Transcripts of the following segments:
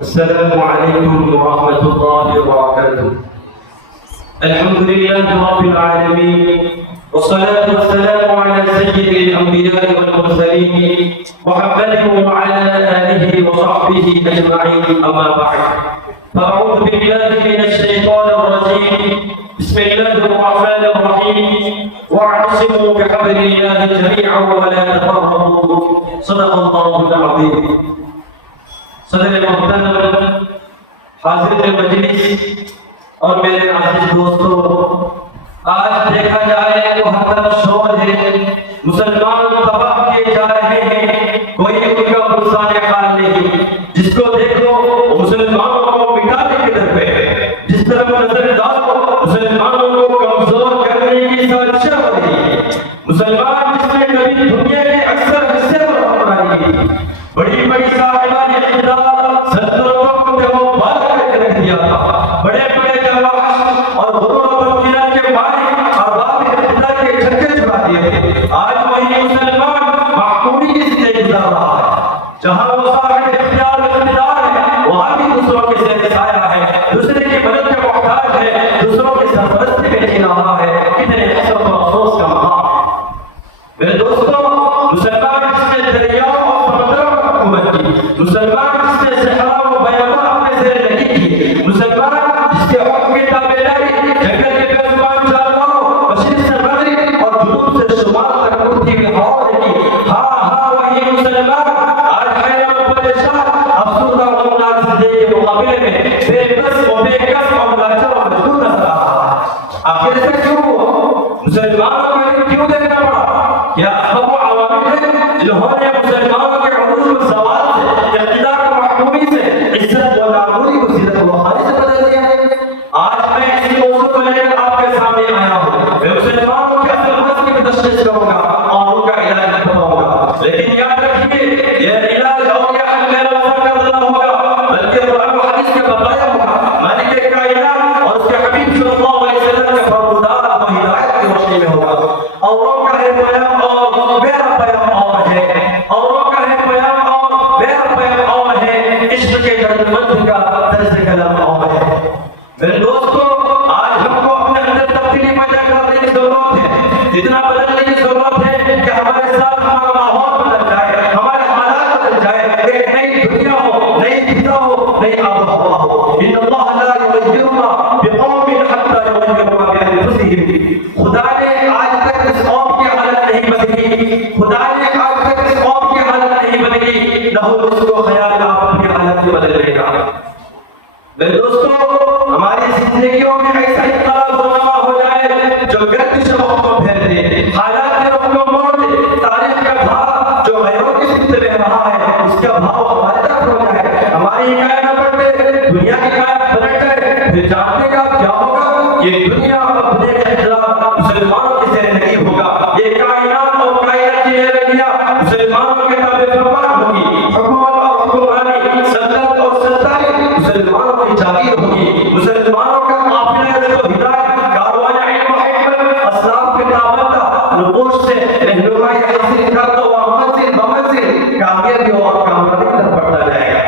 السلام عليكم ورحمة الله وبركاته. الحمد لله رب العالمين، والصلاة والسلام على سيد الأنبياء والمرسلين محمد وعلى آله وصحبه أجمعين، أما بعد. فأعوذ بالله من الشيطان الرجيم. بسم الله الرحمن الرحيم. واعتصموا بحبل الله جميعا ولا تفرقوا. صدق الله العظيم. صدر محترم حاضر مجلس اور میرے عزیز دوستوں، آج دیکھا جائے تو ہر طرف شور ہے، مسلمان تباہ کیے جا رہے ہیں، کوئی ان کا پرسان حال نہیں. جس کو دیکھو مسلمانوں کو مٹانے کے در پہ ہے، جس طرف نظر ڈالو مسلمانوں کو کمزور کرنے کی سازشیں ہو رہی ہے. مسلمان جس نے کبھی دنیا کے اکثر حصے پر حکمرانی کی، بڑی بڑی صاحبان اقتدار سلطنتوں کو دیوبند کر کے رکھ دیا تھا، بڑے بڑے جواہر اور غرور و تمکینات کے مالک ارباب اقتدار کے چھکے چھڑا دیے تھے. آج وہی مسلمان محکومی کی زندگی گزار رہا ہے. جہاں وہ صاحب اختیار و اقتدار ہے، وہاں بھی دوسروں کے زیر سایہ ہے، دوسرے کی مدد کے محتاج ہے، دوسروں کی سرپرستی میں جی رہا ہے. کتنے حسرت و افسوس کا مقام ہے. میرے دوستوں، مسلمان جس نے دریاؤں اور سمندروں پر حکومت کی، مسلمان جس نے صحرا و بیابان اپنے زیر نہیں کی، مسلمان جس کے حکم کی تابعداری جنگل کے بے زبان جانوروں، مشرق سے مغرب اور جنوب سے شمال تک اڑتی ہوئی ہواؤں نے کی. ہاں وہی مسلمان آج حیران و پریشان افسردہ و غمناک زندگی کے مقابلے میں بے بس و بے کس اور لاچار و مجبور نظر آ رہا ہے. آخر سے کیوں ہوا؟ مسلمانوں کو علم کیوں دیکھنا پڑا؟ کیا اسباب و عوامل ہیں جنہوں نے مسلمانوں کے عروج و زوال سے، اقتدار و محکومی سے، عزت و ناموری کو زینت و خالی سے بدل دیا؟ آج میں اسی موضوع کو لے کر آپ کے سامنے آیا ہوں. میں مسلمانوں کے اصل مسئلے کی تشخیص کروں گا اور ان کا علاج بتاؤں گا. لیکن یاد رکھیے، یہ علاج اولیاء غیر وفا کا نہ ہوگا، بلکہ قرآن و حدیث کے بتایا ہوگا، مالک کائنات اور اس کے حبیب صلی اللہ علیہ وسلم کے فرمودات و ہدایت کی روشنی میں ہوگا. اوروں کا ہے پیام اور میرا پیام اور ہے، اوروں کا ہے پیام اور میرا پیام اور ہے، عشق کے درد مند کا طرز کلام اور ہے. میرے دوستو، آج ہم کو اپنے اندر تبدیلی پیدا کرنے کی ضرورت ہے، اتنا بدلنے کی ضرورت ہے کہ ہمارے ساتھ ہمارا ماحول بدل جائے، ہمارے حالات بدل جائے، ایک نئی دنیا ہو، نئی فضا ہو، نئی آب و ہوا ہو. ان اللہ لا یغیر ما بقوم حتی یغیروا ما بانفسهم. خدا نے آج تک اس قوم کی حالت نہیں بدلی، خدا نے آج تک اس قوم کی حالت نہیں بدلی، نہ وہ اس کو خیال آپ اپنی حالت میں بدلے گا. میرے دوستو، ہماری زندگیوں میں ایسا انقلاب رونما ہو جائے جو گردش وقت کو پھیر دے، حالات کے رخ کو موڑ دے، تاریخ کا بھاؤ جو غیروں کی سمت میں رہا ہے اس کا بھاؤ ہمارے طرف ہو جائے، ہماری کائنات پلٹے، دنیا کی کائنات پلٹ جائے. پھر جاننے کا کیا ہوگا؟ یہ دنیا اپنے اختلاف مسلمانوں کے زیر نہیں ہوگا، یہ کائنات اور کائنات کی رنگیاں مسلمانوں کے تابع فرمان ہوگی، حکومت اور حکمرانی، سلطنت اور سلطانی مسلمانوں کی جاگیر ہوگی. مسلمانوں کا قافلہ رزق و ہدایت، کاروان علم و حکمت، اسلاف کے تابندہ نقوش سے رہنمائی حاصل کرتا ہوا منزل بمنزل کامیابی اور کامیابی تک بڑھتا جائے گا.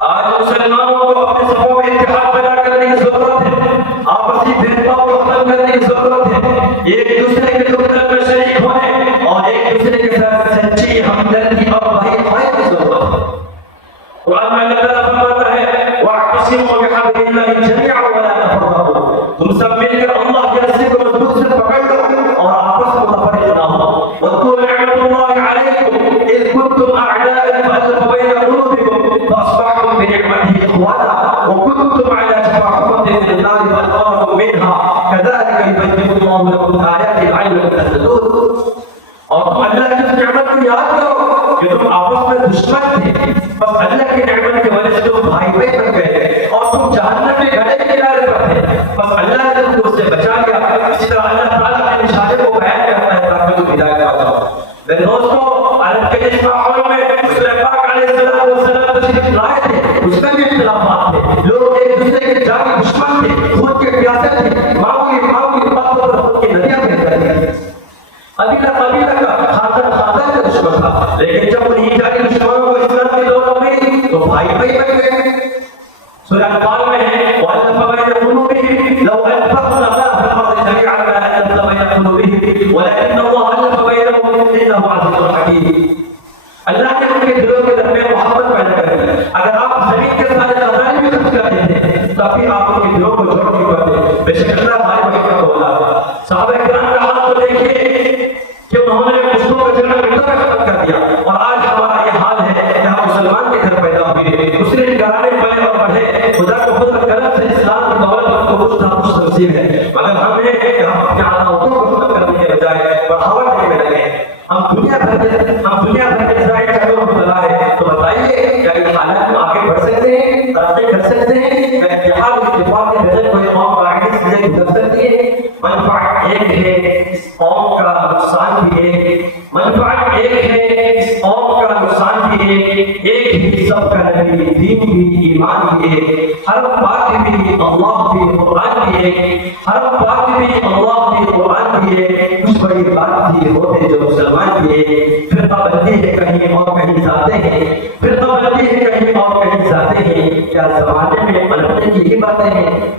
آج مسلمانوں کو اپنے صفوں میں اتحاد پیدا کرنے کی ضرورت ہے، آپسی بھید بھاؤ کو ختم کرنے کی ضرورت ہے، ایک دوسرے کے دکھ درد میں شریک ہونے اور ایک دوسرے کے ساتھ سچی ہمدردی اور بھائی بھائی کی ضرورت ہے. قرآن میں اللہ تعالیٰ فرماتا ہے واعتصموا بحبل اللہ جميعا ولا تفرقوا. تم سب مل کر اللہ کی رسی کو مضبوط سے پکڑ لو اور آپس میں متفرق نہ ہو. واذکروا نعمة الله عليكم إذ كنتم أعداء فألف بين قلوبكم فأصبحتم بنعمته إخوانا وكنتم على شفا حفرة من النار فأنقذكم منها كذلك يبين الله لكم الآيات لعلكم تهتدون. اور اللہ کی نعمت کو یاد کرو کہ تم آپس میں دشمن تھے، بس اللہ کی نعمت کی وجہ سے تم بھائی بھائی بن گئے اور تم جہنم میں گڑھے کے کنارے پر تھے، بس اللہ نے تم کو اس سے بچا لیا. اسی طرح اللہ تعالیٰ اپنے اشارے کو بیان کرتا ہے تاکہ تم ہدایت پا جاؤ. میرے دوستو، عرب کے جس ماحول میں رسول پاک علیہ السلام تشریف لائے تھے اس میں بھی اختلافات تھے، لوگ ایک دوسرے کے جانی دشمن تھے، خود کے پیاسے تھے، ماؤں کی باتوں پر خود کی ندیاں بہہ رہی تھیں. قبیلہ کا خاندان کا دشمن تھا، لیکن جب انہیں جانی دشمنوں کو اسلام کی دولت ملی تو تو بھائی بھائی بن گئے. سورہ انفال میں ہے وَأَلَّفَ بَيْنَ قُلُوبِهِمْ لَوْ أَنفَقْتَ مَا فِي الْأَرْضِ جَمِيعًا مَا أَلَّفْتَ بَيْنَ قُلُوبِهِمْ وَلَكِنَّ اللَّهَ أَلَّفَ بَيْنَهُمْ إِنَّهُ عَزِيزٌ حَكِيمٌ. اللہ نے ان کے دلوں کے درمیان محبت پیدا کر دی. اگر آپ زمین کے سارے خزانے بھی خرچ کر دیتے تو پھر آپ ان کے دلوں کو جوڑ نہیں پاتے. بے شک اللہ ہمارے بھائی کا بولا. صحابہ کرام کا حال تو دیکھیے کہ انہوں نے مسلموں کا جھگڑا مٹا ختم کر دیا. اور آج ہمارا یہ حال ہے کہ ہم مسلمان کے گھر پیدا ہوئے, مسلم گھرانے پلے اور بڑھے. خدا کو فضل کرم سے اسلام کی دولت ہم کو کچھ نہ کچھ تنصیب ہے, مگر ہم نے کہ ہم اپنے عادتوں کو ختم کرنے کے بجائے بڑھاوا دینے میں لگے. ہم دنیا بھر کے ذرائع کا جو مبتلا ہے. تو بتائیے کیا اس حالت میں آگے بڑھ سکتے ہیں, ترقی کر سکتے ہیں؟ کیا اتحاد اتفاق کے بجائے کوئی قوم واحد سے گزر سکتی ہے؟ منفعت ایک ہے, اس قوم کا نقصان بھی ایک. منفعت ایک ہے, اس قوم کا نقصان بھی ایک. ایک ہی سب کا نبی, دین بھی, ایمان بھی ایک. ہر بات بھی اللہ بھی, قرآن بھی ایک. ہر بات بھی اللہ بھی, قرآن بھی ایک. کچھ بڑی بات بھی ہوتے جو مسلمان بھی ایک. فرقہ بندی ہے کہیں اور کہیں جاتے ہیں, فرقہ بندی ہے کہیں اور کہیں جاتے ہیں. کیا زمانے میں پلٹنے کی ہی باتیں ہیں؟